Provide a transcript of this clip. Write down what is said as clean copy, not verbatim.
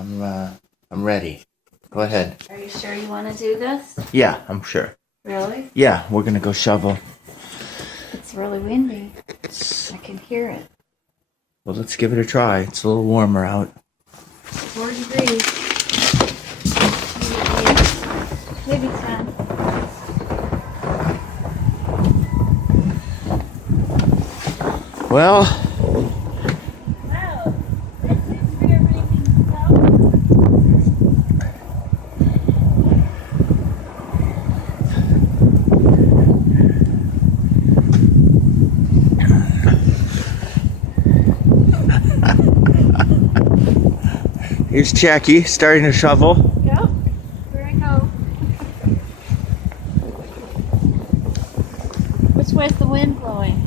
I'm ready. Go ahead. Are you sure you want to do this? Yeah, I'm sure. Really? Yeah, we're gonna go shovel. It's really windy. I can hear it. Well, let's give it a try. It's a little warmer out. 4 degrees. Maybe 10. Well, Wow. This is where everything's going. here's Jackie starting to shovel. Yep. Here I go. Which way's the wind blowing?